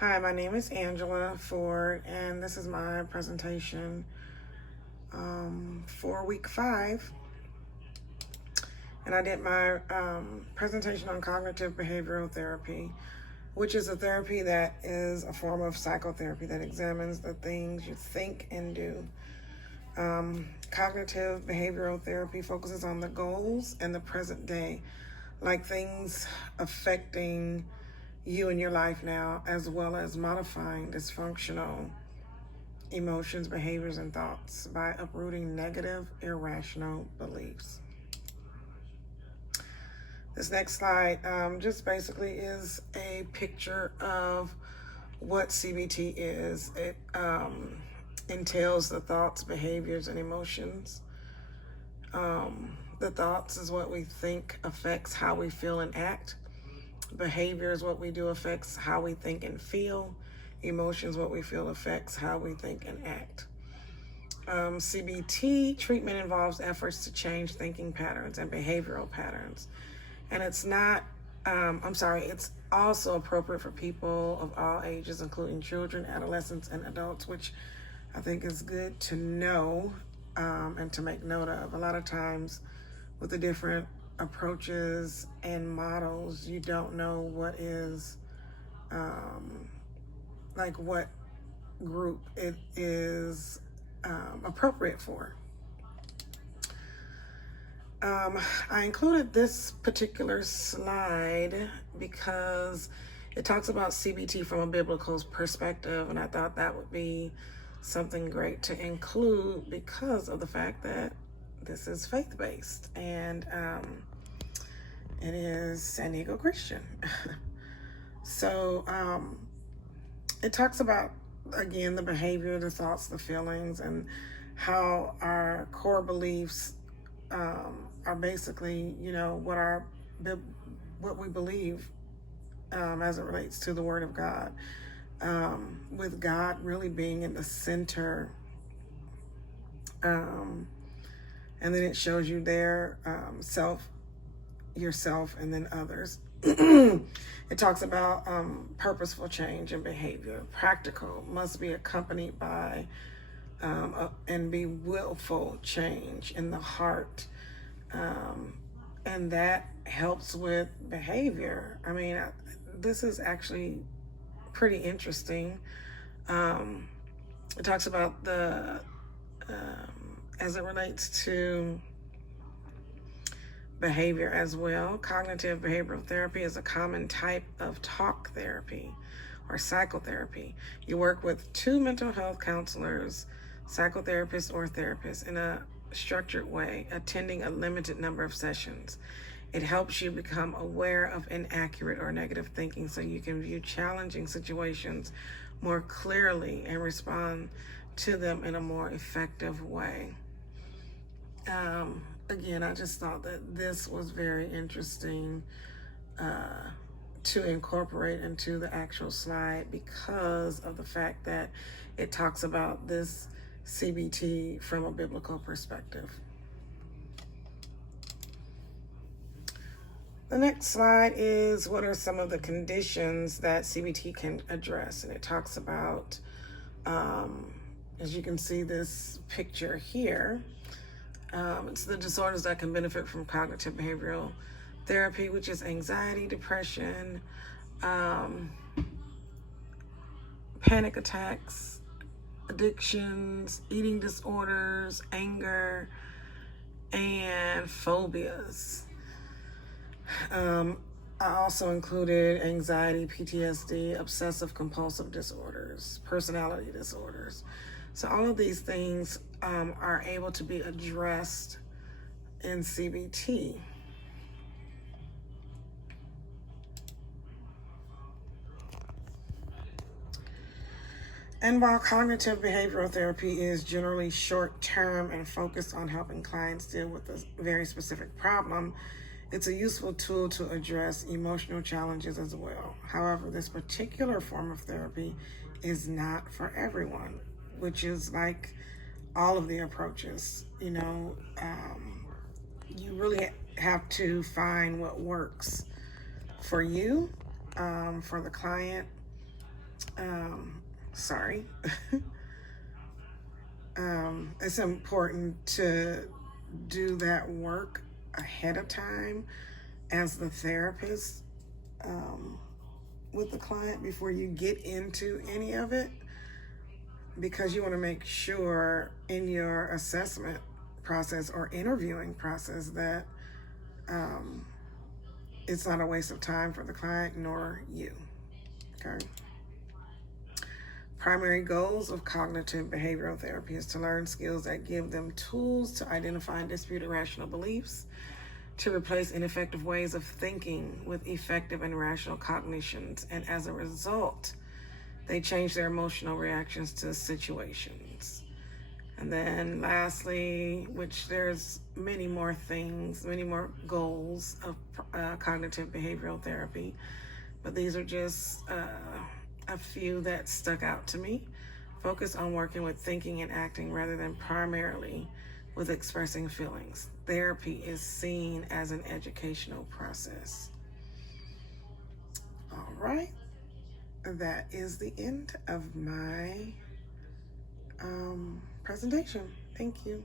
Hi, my name is Angela Ford, and this is my presentation for week 5. And I did my presentation on cognitive behavioral therapy, which is a therapy that is a form of psychotherapy that examines the things you think and do. Cognitive behavioral therapy focuses on the goals and the present day, like things affecting you in your life now, as well as modifying dysfunctional emotions, behaviors, and thoughts by uprooting negative, irrational beliefs. This next slide just basically is a picture of what CBT is. It entails the thoughts, behaviors, and emotions. The thoughts is what we think affects how we feel and act. Behavior is what we do affects how we think and feel. Emotions, what we feel affects how we think and act. CBT treatment involves efforts to change thinking patterns and behavioral patterns. And it's not, it's also appropriate for people of all ages, including children, adolescents, and adults, which I think is good to know and to make note of. A lot of times with the different approaches and models, you don't know what is, what group it is appropriate for. I included this particular slide because it talks about CBT from a biblical perspective, and I thought that would be something great to include because of the fact that this is faith-based, and it is San Diego Christian. So it talks about, again, the behavior, the thoughts, the feelings, and how our core beliefs are basically, what we believe as it relates to the Word of God, with God really being in the center. And then it shows you there yourself, and then others. It talks about purposeful change in behavior. Practical must be accompanied by and be willful change in the heart. And that helps with behavior. I mean, this is actually pretty interesting. It talks about as it relates to behavior as well. Cognitive behavioral therapy is a common type of talk therapy or psychotherapy. You work with 2 mental health counselors, psychotherapists, or therapists in a structured way, attending a limited number of sessions. It helps you become aware of inaccurate or negative thinking so you can view challenging situations more clearly and respond to them in a more effective way. Again, I just thought that this was very interesting to incorporate into the actual slide because of the fact that it talks about this CBT from a biblical perspective. The next slide is what are some of the conditions that CBT can address, and it talks about, as you can see this picture here, it's the disorders that can benefit from cognitive behavioral therapy, which is anxiety, depression, panic attacks, addictions, eating disorders, anger, and phobias. I also included anxiety, PTSD, obsessive compulsive disorders, personality disorders. So all of these things are able to be addressed in CBT. And while cognitive behavioral therapy is generally short-term and focused on helping clients deal with a very specific problem, it's a useful tool to address emotional challenges as well. However, this particular form of therapy is not for everyone, which is like all of the approaches. You really have to find what works for you, for the client, Sorry. It's important to do that work ahead of time as the therapist with the client before you get into any of it, because you want to make sure in your assessment process or interviewing process that it's not a waste of time for the client nor you. Okay. Primary goals of cognitive behavioral therapy is to learn skills that give them tools to identify and dispute irrational beliefs, to replace ineffective ways of thinking with effective and rational cognitions, and as a result, they change their emotional reactions to situations. And then lastly, which there's many more things, many more goals of cognitive behavioral therapy, but these are just a few that stuck out to me. Focus on working with thinking and acting rather than primarily with expressing feelings. Therapy is seen as an educational process. All right, that is the end of my presentation. Thank you.